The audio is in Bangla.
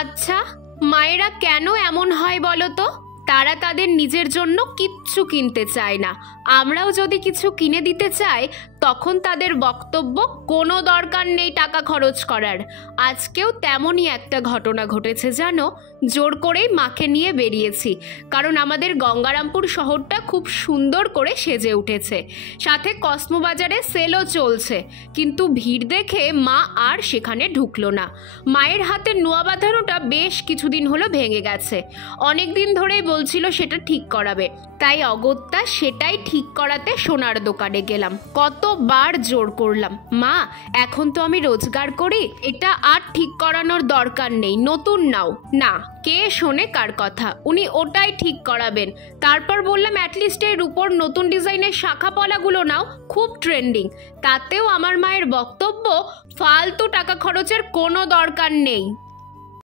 আচ্ছা, মায়েরা কেন এমন হয় বলো তো? তারা তাদের নিজের জন্য কিচ্ছু কিনতে চায় না। আমরাও যদি কিছু কিনে দিতে চাই তখন তাদের বক্তব্য কোনো দরকার নেই টাকা খরচ করার। আজকেও তেমনই একটা ঘটনা ঘটেছে জানো। জোর করেই মাকে নিয়ে বেরিয়েছি, কারণ আমাদের গঙ্গারামপুর শহরটা খুব সুন্দর করে সেজে উঠেছে, সাথে কসমো বাজারে সেলও চলছে। কিন্তু ভিড় দেখে মা আর সেখানে ঢুকলো না। মায়ের হাতে নোয়া বাঁধানোটা বেশ কিছুদিন হলো ভেঙে গেছে। অনেক দিন ধরেই বলছিল সেটা ঠিক করাবে, তাই অগত্যা সেটাই ঠিক করাতে সোনার দোকানে গেলাম। কতবার জোর করলাম, মা এখন তো আমি রোজগার করি, এটা আর ঠিক করানোর দরকার নেই, নতুন নাও। না, কে শোনে কার কথা, উনি ওটাই ঠিক করাবেন। তারপর বললাম অ্যাটলিস্ট এর উপর নতুন ডিজাইনের শাখা পলাগুলো নাও, খুব ট্রেন্ডিং। তাতেও আমার মায়ের বক্তব্য, ফালতু টাকা খরচের কোনো দরকার নেই।